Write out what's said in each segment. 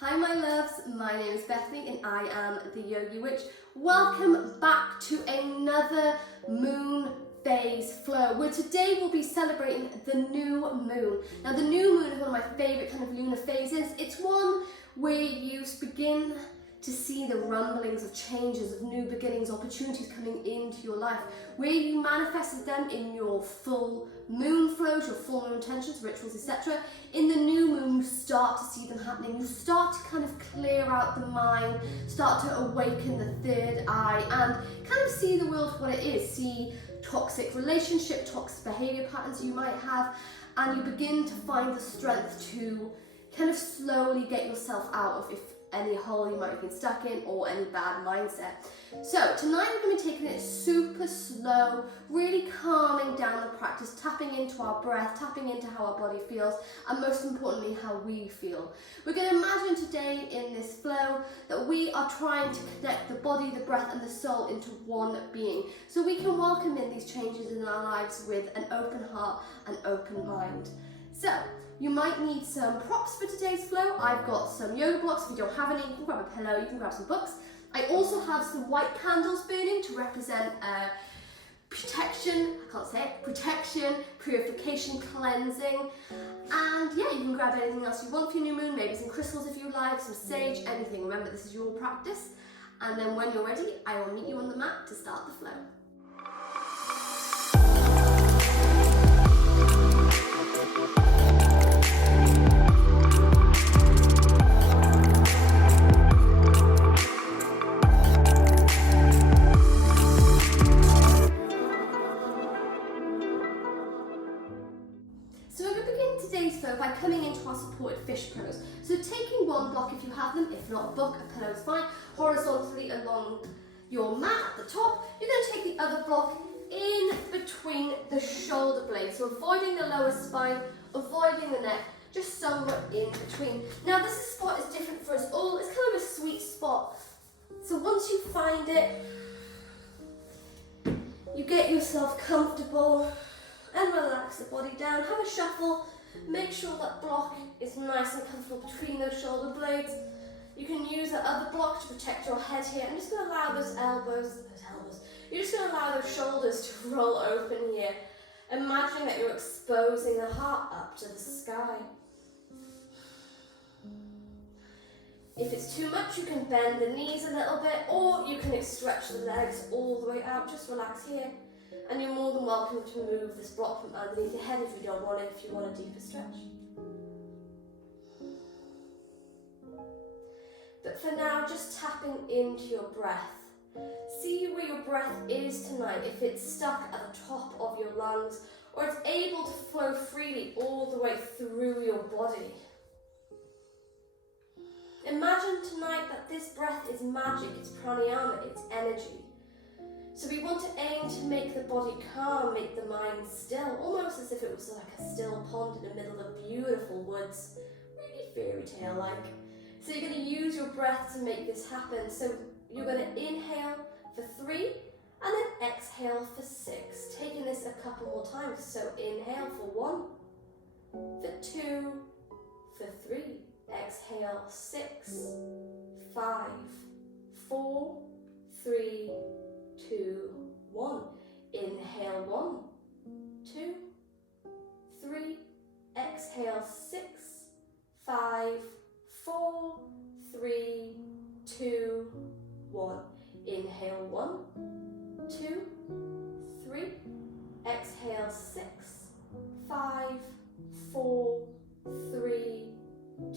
Hi my loves, my name is Bethany and I am the Yogi Witch. Welcome back to another moon phase flow, where today we'll be celebrating the new moon. Now the new moon is one of my favourite kind of lunar phases. It's one where you begin to see the rumblings of changes, of new beginnings, opportunities coming into your life, where you manifested them in your full moon flows, your full moon intentions, rituals, etc. In the new moon, you start to see them happening. You start to kind of clear out the mind, start to awaken the third eye, and kind of see the world for what it is. See toxic relationship, toxic behavior patterns you might have, and you begin to find the strength to kind of slowly get yourself out of any hole you might have been stuck in or any bad mindset. So tonight we're going to be taking it super slow, really calming down the practice, tapping into our breath, tapping into how our body feels, and most importantly how we feel. We're going to imagine today in this flow that we are trying to connect the body, the breath and the soul into one being, so we can welcome in these changes in our lives with an open heart and open mind. So you might need some props for today's flow. I've got some yoga blocks. If you don't have any, you can grab a pillow, you can grab some books. I also have some white candles burning to represent protection, protection, purification, cleansing. And yeah, you can grab anything else you want for your new moon, maybe some crystals if you like, some sage, anything. Remember, this is your practice. And then when you're ready, I will meet you on the mat to start the flow. By coming into our supported fish pose. So taking one block if you have them, if not a book, a pillow is fine, horizontally along your mat at the top. You're going to take the other block in between the shoulder blades, so avoiding the lower spine, avoiding the neck, just somewhere in between. Now this spot is different for us all, it's kind of a sweet spot. So once you find it, you get yourself comfortable and relax the body down, have a shuffle. Make sure that block is nice and comfortable between those shoulder blades. You can use that other block to protect your head here. I'm just going to allow those elbows, you're just going to allow those shoulders to roll open here. Imagining that you're exposing the heart up to the sky. If it's too much, you can bend the knees a little bit, or you can stretch the legs all the way out. Just relax here. And you're more than welcome to move this block from underneath your head if you don't want it, if you want a deeper stretch. But for now, just tapping into your breath. See where your breath is tonight, if it's stuck at the top of your lungs, or it's able to flow freely all the way through your body. Imagine tonight that this breath is magic, it's pranayama, it's energy. So we want to aim to make the body calm, make the mind still, almost as if it was like a still pond in the middle of beautiful woods, really fairy tale like. So you're going to use your breath to make this happen. So you're going to inhale for 3 and then exhale for 6, taking this a couple more times. So inhale for 1, for 2, for 3, exhale 6, 5, 4, 3, 2, 1. Inhale 1, 2, 3, exhale 6, 5, 4, 3, 2, 1. Inhale 1, 2, 3, exhale 6, 5, 4, 3,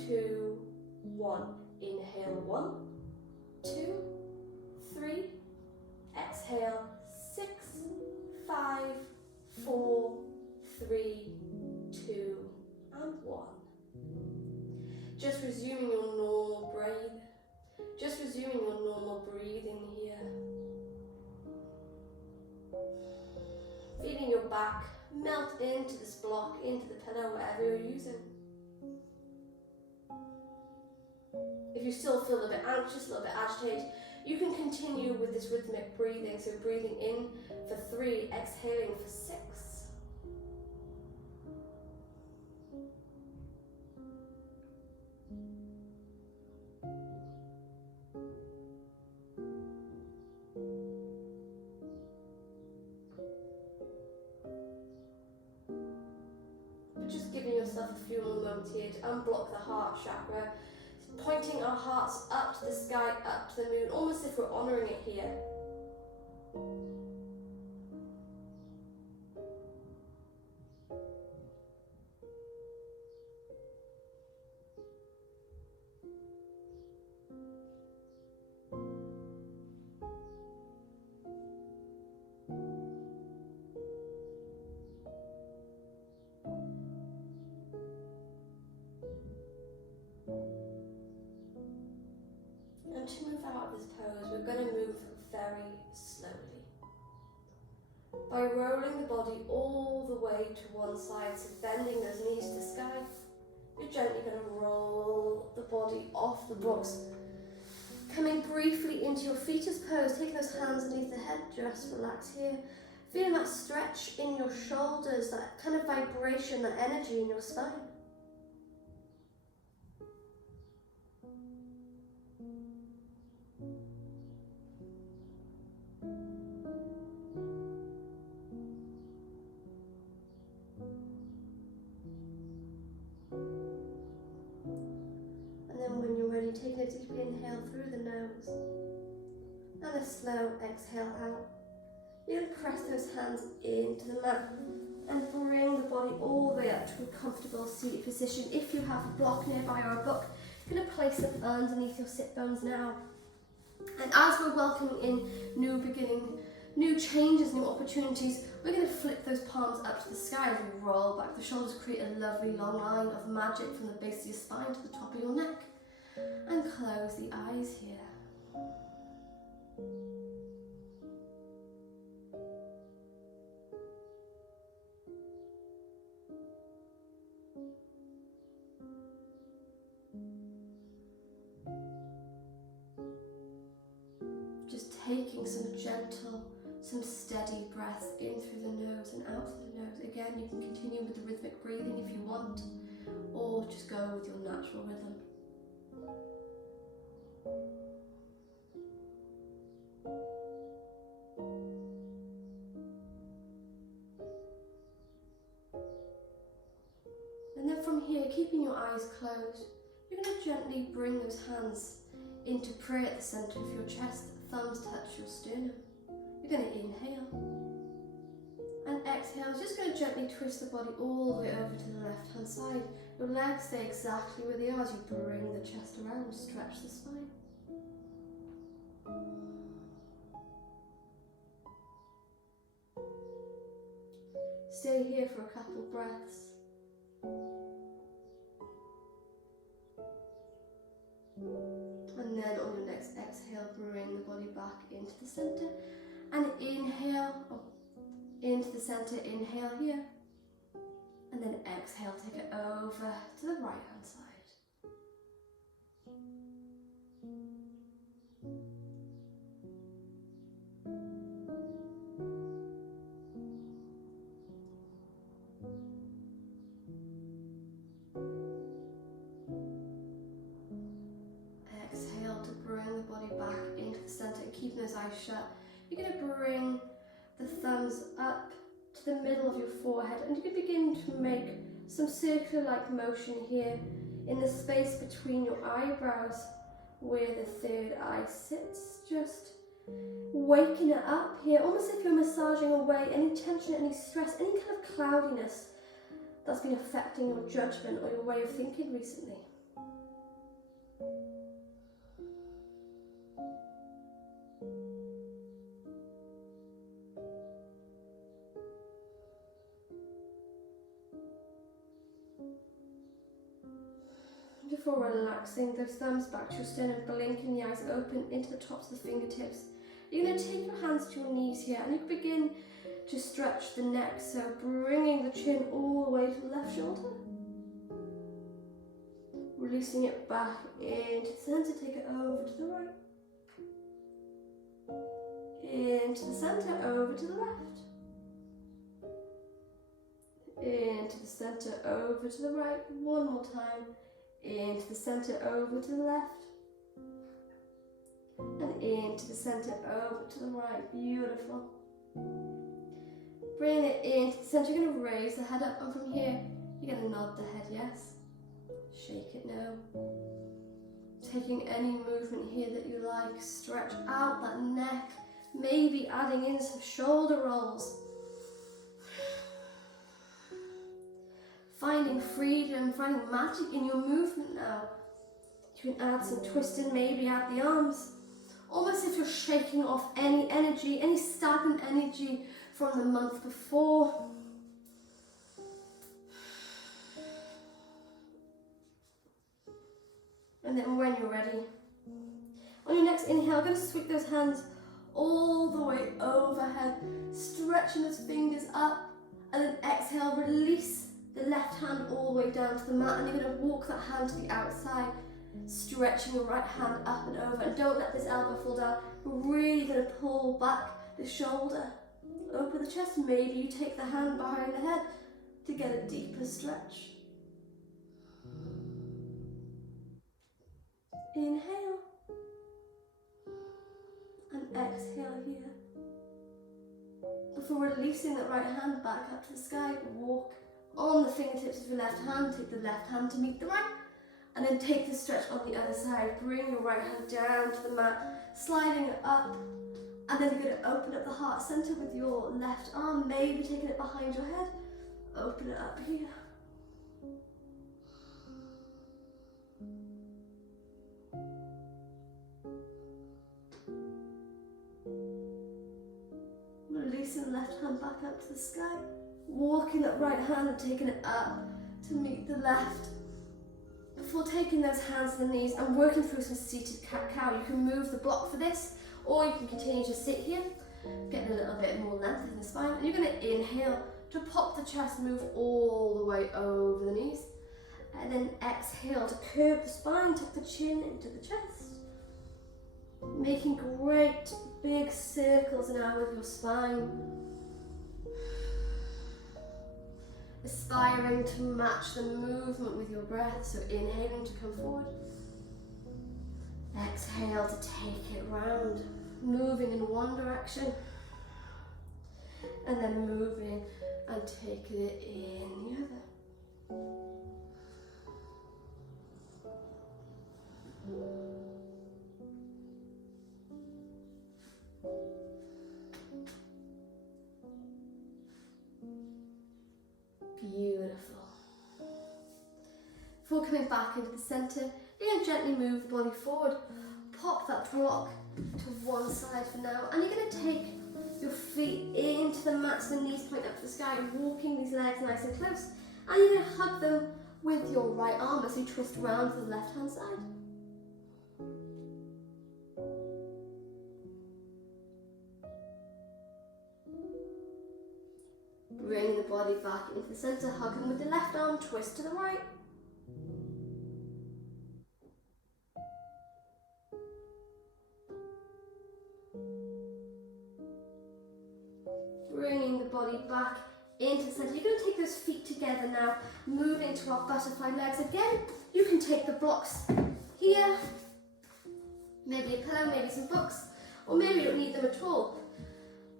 2, 1. Inhale 1, 2, 3, exhale 6, 5, 4, 3, 2, and 1. Just resuming your normal breath. Just resuming your normal breathing here. Feeling your back melt into this block, into the pillow, whatever you're using. If you still feel a bit anxious, a little bit agitated, you can continue with this rhythmic breathing. So breathing in for 3, exhaling for 6. yourself a few more moments here to unblock the heart chakra, pointing our hearts up to the sky, up to the moon, almost if we're honouring it here. And to move out of this pose, we're going to move very slowly. By rolling the body all the way to one side, so bending those knees to the sky, you're gently going to roll the body off the blocks. Coming briefly into your fetus pose, taking those hands underneath the head, just relax here. Feeling that stretch in your shoulders, that kind of vibration, that energy in your spine. Taking a deep inhale through the nose and a slow exhale out. You're going to press those hands into the mat and bring the body all the way up to a comfortable seated position. If you have a block nearby or a book, you're going to place them underneath your sit bones now. And as we're welcoming in new beginning, new changes, new opportunities, we're going to flip those palms up to the sky as we roll back the shoulders, create a lovely long line of magic from the base of your spine to the top of your neck. And close the eyes here. Just taking some gentle, some steady breaths in through the nose and out through the nose. Again, you can continue with the rhythmic breathing if you want, or just go with your natural rhythm. And then from here, keeping your eyes closed, you're going to gently bring those hands into prayer at the centre of your chest. Thumbs touch your sternum. You're going to inhale. And exhale, just going to gently twist the body all the way over to the left hand side. Your legs stay exactly where they are as you bring the chest around, stretch the spine. Stay here for a couple breaths. And then on your next exhale, bring the body back into the centre. And inhale into the centre, inhale here. And then exhale, take it over to the right hand side. Exhale to bring the body back into the centre and keeping those eyes shut. You're going to bring the thumbs up to the middle of your forehead and you can begin to make some circular-like motion here in the space between your eyebrows where the third eye sits. Just waking it up here, almost if you're massaging away any tension, any stress, any kind of cloudiness that's been affecting your judgment or your way of thinking recently. Before relaxing those thumbs back to your sternum, blinking the eyes open into the tops of the fingertips. You're going to take your hands to your knees here and you can begin to stretch the neck, so bringing the chin all the way to the left shoulder. Releasing it back into the centre, take it over to the right. Into the centre, over to the left. Into the centre, over to the right. One more time. Into the centre, over to the left. And into the centre, over to the right. Beautiful. Bring it into the centre. You're going to raise the head up, and from here, You're going to nod the head yes. Shake it no. Taking any movement here that you like. Stretch out that neck. Maybe adding in some shoulder rolls. Finding freedom, finding magic in your movement now. You can add some twisting, maybe add the arms. Almost if you're shaking off any energy, any stagnant energy from the month before. And then when you're ready, on your next inhale, I'm going to sweep those hands all the way overhead, stretching those fingers up, and then exhale, release the left hand all the way down to the mat, and you're going to walk that hand to the outside, stretching your right hand up and over, and don't let this elbow fall down. We're really going to pull back the shoulder, open the chest. Maybe you take the hand behind the head to get a deeper stretch. Inhale and exhale here. Before releasing that right hand back up to the sky, walk on the fingertips of your left hand, take the left hand to meet the right, and then take the stretch on the other side. Bring your right hand down to the mat, sliding it up, and then you're going to open up the heart center with your left arm, maybe taking it behind your head. Open it up here. Releasing the left hand back up to the sky. Walking that right hand and taking it up to meet the left. Before taking those hands to the knees and working through some seated cat-cow, you can move the block for this, or you can continue to sit here, getting a little bit more length in the spine. And you're going to inhale to pop the chest, move all the way over the knees. And then exhale to curve the spine, tuck the chin into the chest. Making great big circles now with your spine. Aspiring to match the movement with your breath, so inhaling to come forward. Exhale to take it round, moving in one direction, and then moving and taking it in the other. Beautiful. Before coming back into the centre, you're going to gently move the body forward. Pop that block to one side for now, and you're going to take your feet into the mat so the knees point up to the sky, walking these legs nice and close, and you're going to hug them with your right arm as you twist around to the left hand side. Bring the body back into the centre, hugging with the left arm, twist to the right. Bringing the body back into the centre. You're going to take those feet together now, move into our butterfly legs. Again, you can take the blocks here, maybe a pillow, maybe some books, or maybe you don't need them at all.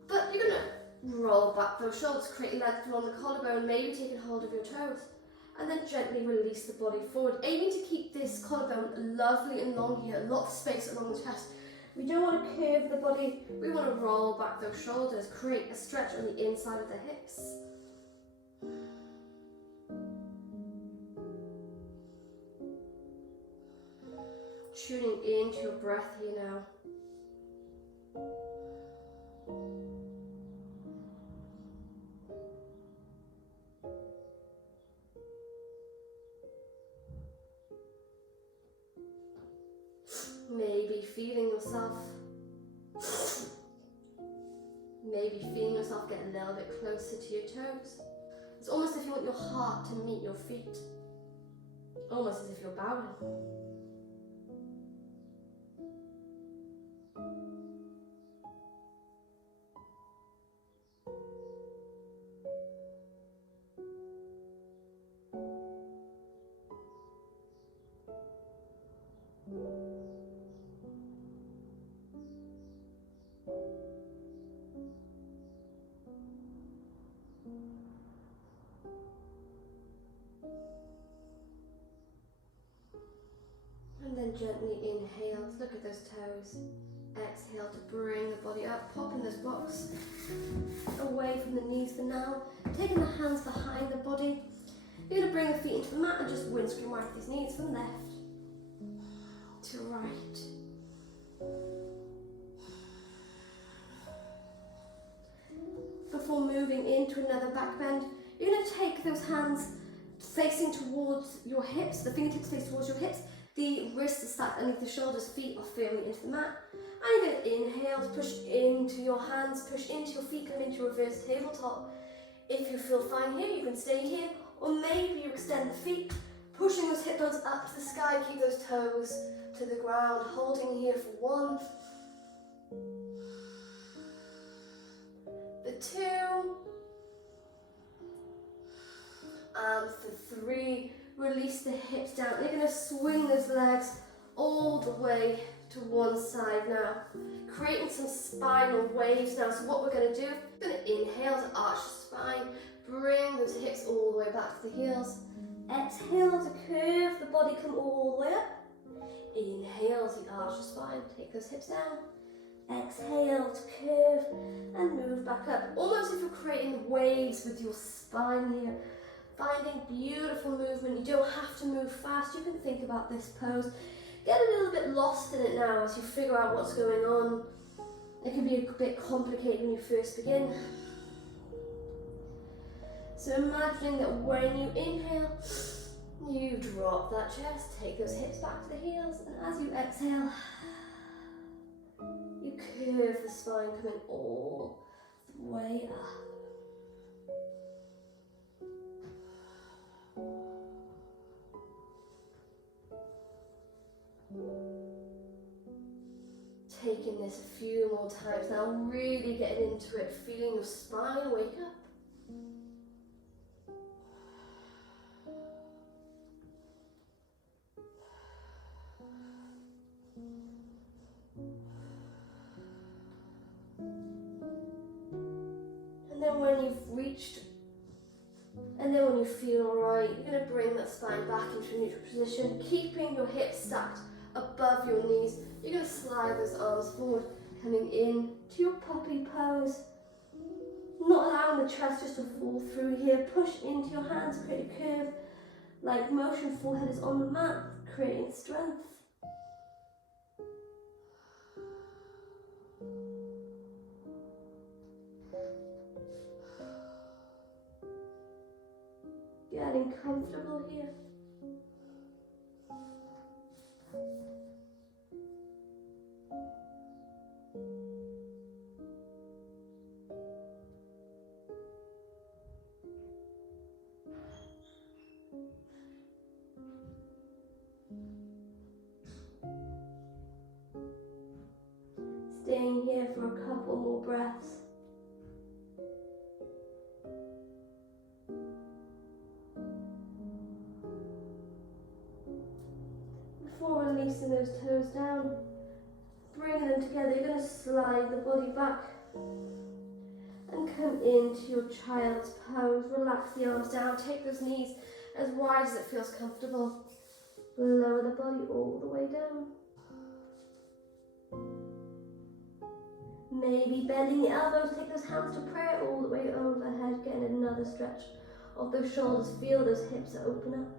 But you're going to roll back those shoulders, create length along the collarbone, maybe taking hold of your toes, and then gently release the body forward, aiming to keep this collarbone lovely and long here, a lot of space along the chest. We don't want to curve the body, we want to roll back those shoulders, create a stretch on the inside of the hips. Tuning into your breath here now. Maybe feeling yourself get a little bit closer to your toes. It's almost as if you want your heart to meet your feet. Almost as if you're bowing. then gently inhale, look at those toes. Exhale to bring the body up, popping those blocks away from the knees for now. Taking the hands behind the body. You're going to bring the feet into the mat and just windscreen wipe these knees from left to right. Before moving into another back bend, you're going to take those hands facing towards your hips, the fingertips face towards your hips, the wrists are stacked underneath the shoulders, feet are firmly into the mat. And you're going to inhale to push into your hands, push into your feet, come into reverse tabletop. If you feel fine here, you can stay here, or maybe you extend the feet, pushing those hip bones up to the sky, keep those toes to the ground, holding here for 1, for 2, and for 3. Release the hips down. You're going to swing those legs all the way to one side now, creating some spinal waves now. So what we're going to do, we're going to inhale to arch the spine, bring those hips all the way back to the heels. Exhale to curve the body, come all the way up. Inhale to arch the spine, take those hips down. Exhale to curve and move back up. Almost if you're creating waves with your spine here. Finding beautiful movement. You don't have to move fast. You can think about this pose. Get a little bit lost in it now as you figure out what's going on. It can be a bit complicated when you first begin. So imagining that when you inhale, you drop that chest, take those hips back to the heels, and as you exhale, you curve the spine coming all the way up. Taking this a few more times now, really getting into it, feeling your spine wake up. And then when you've reached, and then when you feel alright, you're going to bring that spine back into a neutral position, keeping your hips stacked above your knees. You're going to slide those arms forward, coming in to your puppy pose. Not allowing the chest just to fall through here. Push into your hands, create a curve. Like motion, forehead is on the mat, creating strength. Getting comfortable here. Staying here for a couple more breaths. Before releasing those toes down, bringing them together, you're going to slide the body back and come into your child's pose. Relax the arms down, take those knees as wide as it feels comfortable. Lower the body all the way down. Maybe bending the elbows, take those hands to prayer all the way overhead, getting another stretch of those shoulders. Feel those hips open up.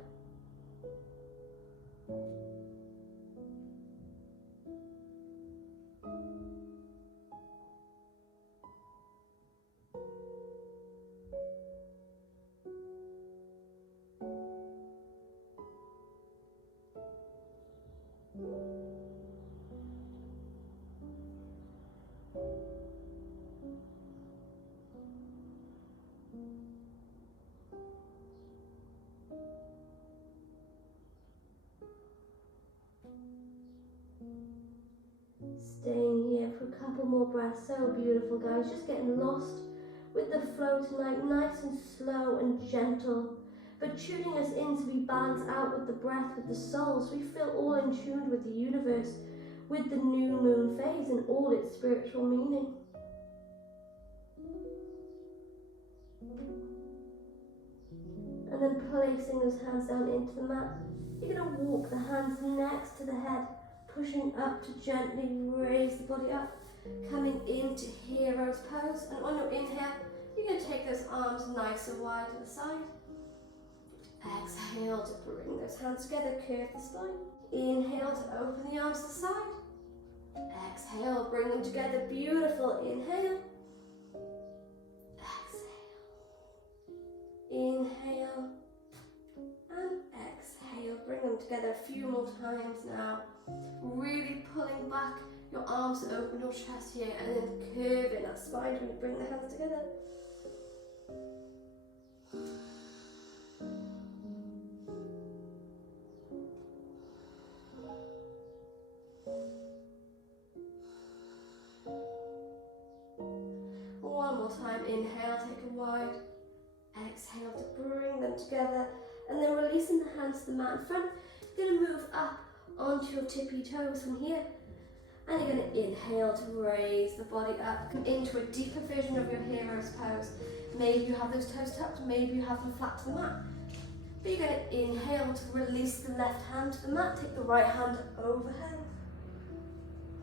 Staying here for a couple more breaths. So beautiful, guys. Just getting lost with the flow tonight. Nice and slow and gentle, but tuning us in to be balanced out with the breath, with the soul, so we feel all in tune with the universe, with the new moon phase and all its spiritual meaning. And then placing those hands down into the mat, You're going to walk the hands next to the head, pushing up to gently raise the body up, coming into hero's pose. And on your inhale, you're going to take those arms nice and wide to the side. Exhale to bring those hands together, curve the spine. Inhale to open the arms to the side. Exhale, bring them together, beautiful. Inhale. Exhale. Inhale. And exhale, bring them together a few more times now. Really pulling back your arms to open your chest here, and then curving that spine when you bring the hands together. One more time, inhale, take a wide. Exhale to bring them together, and then releasing the hands to the mat in front. You're going to move up onto your tippy toes from here, and you're going to inhale to raise the body up, come into a deeper version of your hero's pose. Maybe you have those toes tucked, maybe you have them flat to the mat. But you're going to inhale to release the left hand to the mat, take the right hand overhead.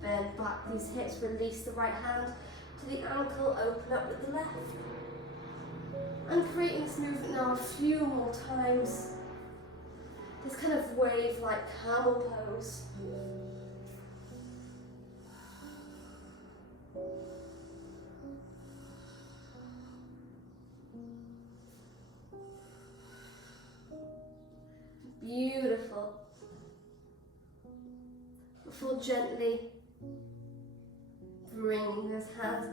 Bend back these hips, release the right hand to the ankle, open up with the left. And creating this movement now a few more times. This kind of wave-like camel pose. Beautiful. Before gently bringing those hands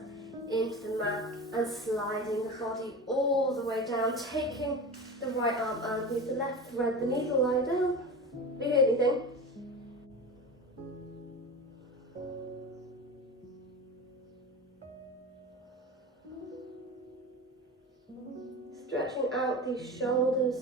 into the mat and sliding the body all the way down, taking the right arm underneath the left, thread the needle, lie down. Do you hear anything? Stretching out these shoulders.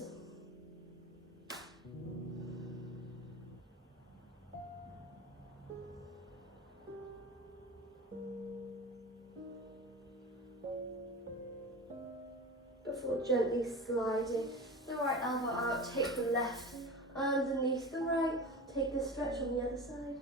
Before gently sliding the right elbow out, take the left underneath the right, take this stretch on the other side.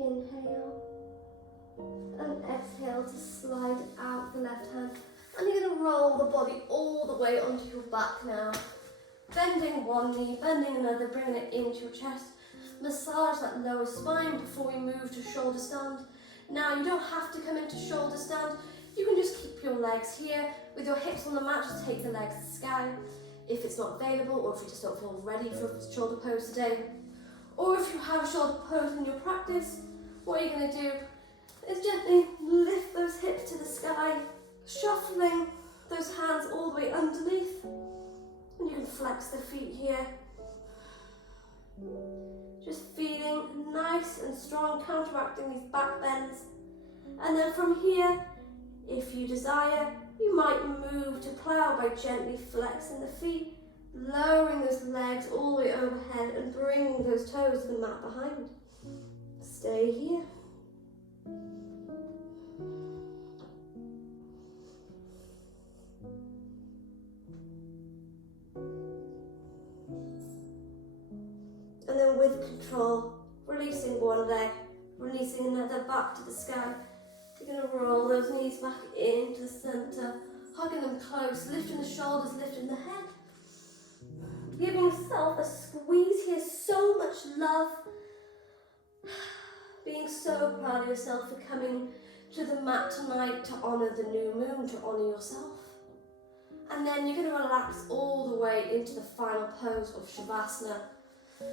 Inhale and exhale to slide out the left hand, and you're going to roll the body all the way onto your back now, bending one knee, bending another, bringing it into your chest. Massage that lower spine before we move to shoulder stand. Now you don't have to come into shoulder stand, you can just keep your legs here with your hips on the mat. Just take the legs to the sky if it's not available, or if you just don't feel ready for shoulder pose today. Or if you have shoulder pose in your practice, what you're going to do is gently lift those hips to the sky, shuffling those hands all the way underneath. And you can flex the feet here. Just feeling nice and strong, counteracting these back bends. And then from here, if you desire, you might move to plow by gently flexing the feet, lowering those legs all the way overhead and bringing those toes to the mat behind. Stay here. And then with control, releasing one leg, releasing another back to the sky. You're going to roll those knees back into the centre, hugging them close, lifting the shoulders, lifting the head. Giving yourself a squeeze here, so much love. Being so proud of yourself for coming to the mat tonight to honour the new moon, to honour yourself. And then you're going to relax all the way into the final pose of Shavasana.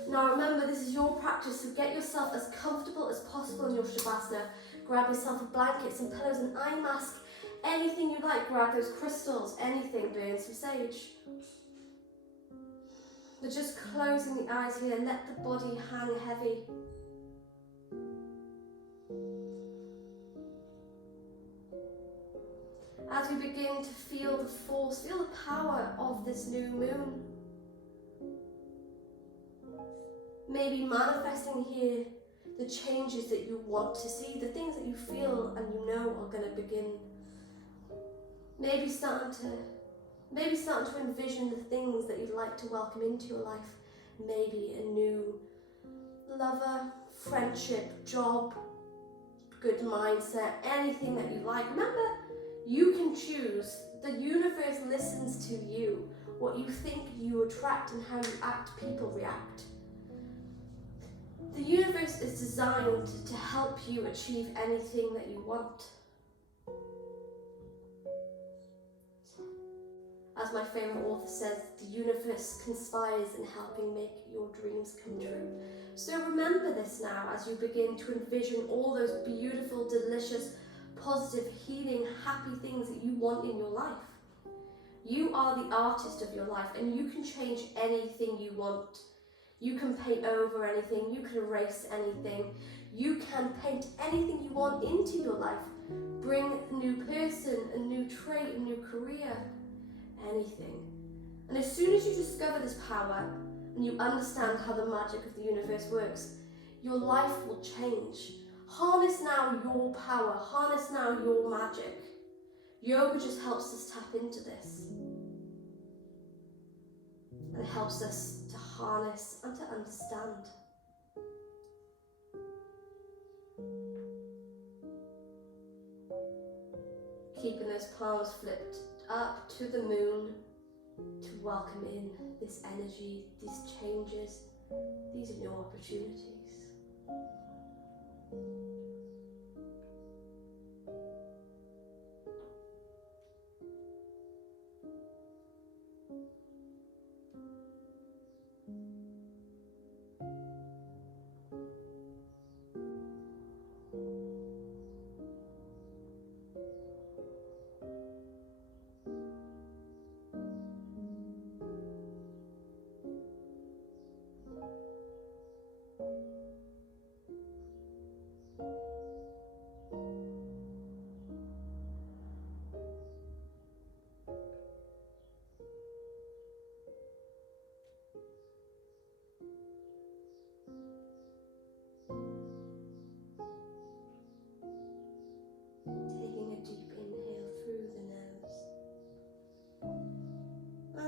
Now remember, this is your practice, so get yourself as comfortable as possible in your Shavasana. Grab yourself a blanket, some pillows, an eye mask, anything you like. Grab those crystals, anything, burn some sage. So just closing the eyes here, let the body hang heavy. As we begin to feel the force, feel the power of this new moon. Maybe manifesting here the changes that you want to see, the things that you feel and you know are going to begin. Maybe starting to envision the things that you'd like to welcome into your life. Maybe a new lover, friendship, job, good mindset, anything that you like. Remember, you can choose. The universe listens to you. What you think, you attract, and how you act, people react. The universe is designed to help you achieve anything that you want. As my favourite author says, the universe conspires in helping make your dreams come true. So remember this now as you begin to envision all those beautiful, delicious, positive, healing, happy things that you want in your life. You are the artist of your life, and you can change anything you want. You can paint over anything, you can erase anything, you can paint anything you want into your life. Bring a new person, a new trait, a new career, anything. And as soon as you discover this power and you understand how the magic of the universe works, your life will change. Harness now your power, harness now your magic. Yoga just helps us tap into this. And it helps us to harness and to understand. Keeping those palms flipped up to the moon to welcome in this energy, these changes, these new opportunities.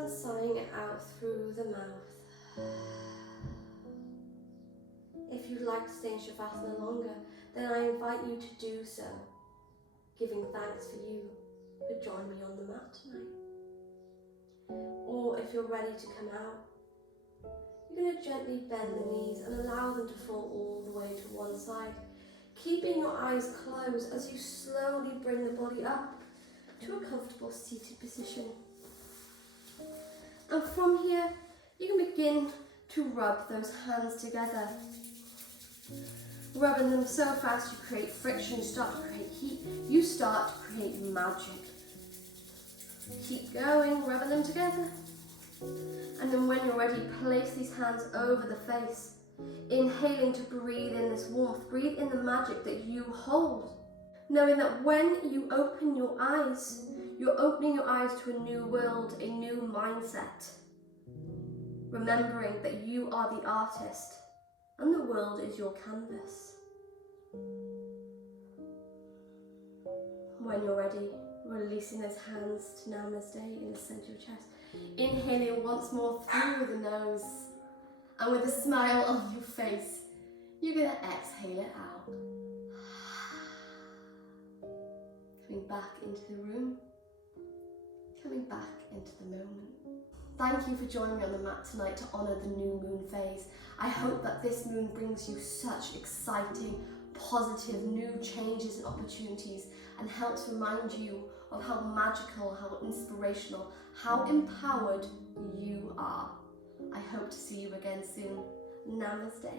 Sighing it out through the mouth. If you'd like to stay in Shavasana longer, then I invite you to do so, giving thanks for you for joining me on the mat tonight. Or if you're ready to come out, you're going to gently bend the knees and allow them to fall all the way to one side, keeping your eyes closed as you slowly bring the body up to a comfortable seated position. And from here, you can begin to rub those hands together. Rubbing them so fast you create friction, you start to create heat, you start to create magic. Keep going, rubbing them together. And then when you're ready, place these hands over the face, inhaling to breathe in this warmth, breathe in the magic that you hold. Knowing that when you open your eyes, you're opening your eyes to a new world, a new mindset. Remembering that you are the artist and the world is your canvas. When you're ready, releasing those hands to Namaste in the center of your chest. Inhaling once more through the nose, and with a smile on your face, you're going to exhale it out. Coming back into the room. Coming back into the moment. Thank you for joining me on the mat tonight to honour the new moon phase. I hope that this moon brings you such exciting, positive, new changes and opportunities, and helps remind you of how magical, how inspirational, how empowered you are. I hope to see you again soon. Namaste.